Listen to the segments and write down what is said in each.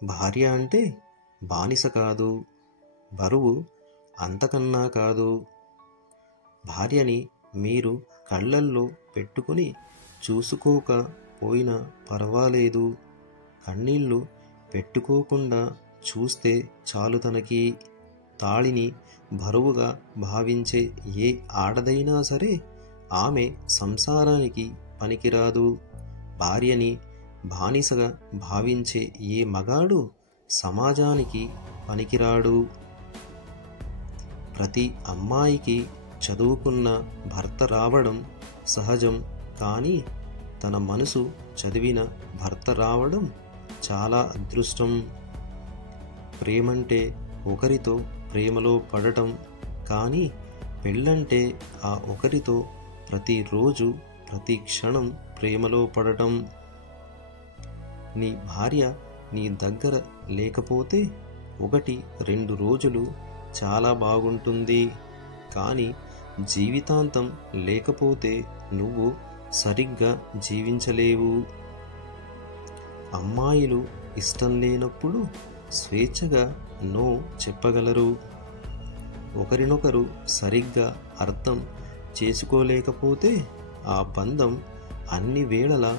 భార్య అంటే బానిస కాదు, బరువు అంతకన్నా కాదు. భార్యని మీరు కళ్ళల్లో పెట్టుకుని చూసుకోకపోయినా పర్వాలేదు, కన్నీళ్ళు పెట్టుకోకుండా చూస్తే చాలు. తనకి తాళిని బరువుగా భావించే ఏ ఆడదైనా సరే ఆమె సంసారానికి పనికిరాదు. భార్యని బానిసగా భావించే ఏ మగాడు సమాజానికి పనికిరాడు. ప్రతి అమ్మాయికి చదువుకున్న భర్త రావడం సహజం, కానీ తన మనసు చదివిన భర్త రావడం చాలా అదృష్టం. ప్రేమంటే ఒకరితో ప్రేమలో పడటం, కానీ పెళ్ళంటే ఆ ఒకరితో ప్రతిరోజు ప్రతి క్షణం ప్రేమలో పడటం. నీ భార్య నీ దగ్గర లేకపోతే 1-2 రోజులు చాలా బాగుంటుంది, కానీ జీవితాంతం లేకపోతే నువ్వు సరిగ్గా జీవించలేవు. అమ్మాయిలు ఇష్టం లేనప్పుడు స్వేచ్ఛగా నో చెప్పగలరు. ఒకరినొకరు సరిగ్గా అర్థం చేసుకోలేకపోతే ఆ బంధం అన్ని వేళలా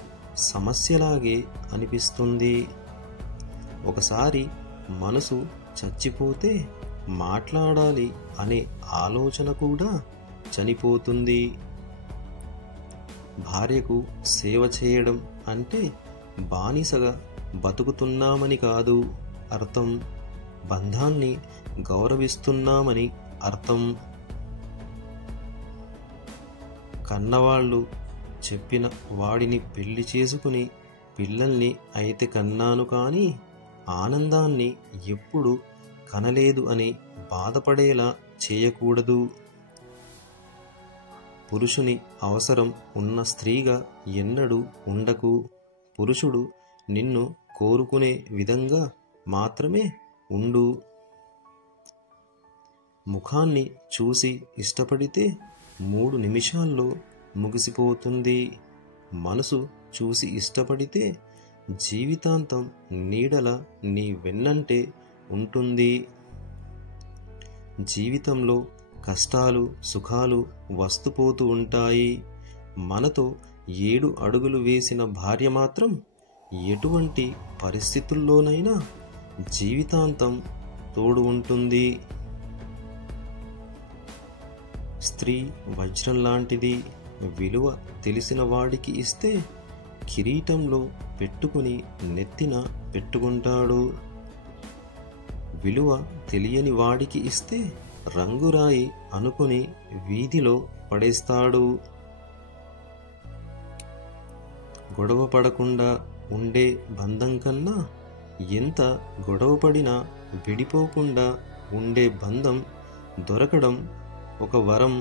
సమస్యలాగే అనిపిస్తుంది. ఒకసారి మనసు చచ్చిపోతే మాట్లాడాలి అనే ఆలోచన కూడా చనిపోతుంది. భార్యకు సేవ చేయడం అంటే బానిసగా బతుకుతున్నామని కాదు అర్థం, బంధాన్ని గౌరవిస్తున్నామని అర్థం. కన్నవాళ్ళు చెప్పిన వాడిని పెళ్లి చేసుకుని పిల్లల్ని అయితే కన్నాను, కానీ ఆనందాన్ని ఎప్పుడు కనలేదు అని బాధపడేలా చేయకూడదు. పురుషుని అవసరం ఉన్న స్త్రీగా ఎన్నడూ ఉండకు. పురుషుడు నిన్ను కోరుకునే విధంగా మాత్రమే ఉండు. ముఖాన్ని చూసి ఇష్టపడితే 3 నిమిషాల్లో ముగిసిపోతుంది. మనసు చూసి ఇష్టపడితే జీవితాంతం నీడల నీ వెన్నంటే ఉంటుంది. జీవితంలో కష్టాలు సుఖాలు వస్తుపోతూ ఉంటాయి. మనతో 7 అడుగులు వేసిన భార్య మాత్రం ఎటువంటి పరిస్థితుల్లోనైనా జీవితాంతం తోడు ఉంటుంది. స్త్రీ వజ్రం లాంటిది. విలువ తెలిసిన వాడికి ఇస్తే కిరీటంలో పెట్టుకుని నెత్తిన పెట్టుకుంటాడు. విలువ తెలియని వాడికి ఇస్తే రంగురాయి అనుకుని వీధిలో పడేస్తాడు. గొడవ పడకుండా ఉండే బంధం కన్నా ఎంత గొడవపడినా విడిపోకుండా ఉండే బంధం దొరకడం ఒక వరం.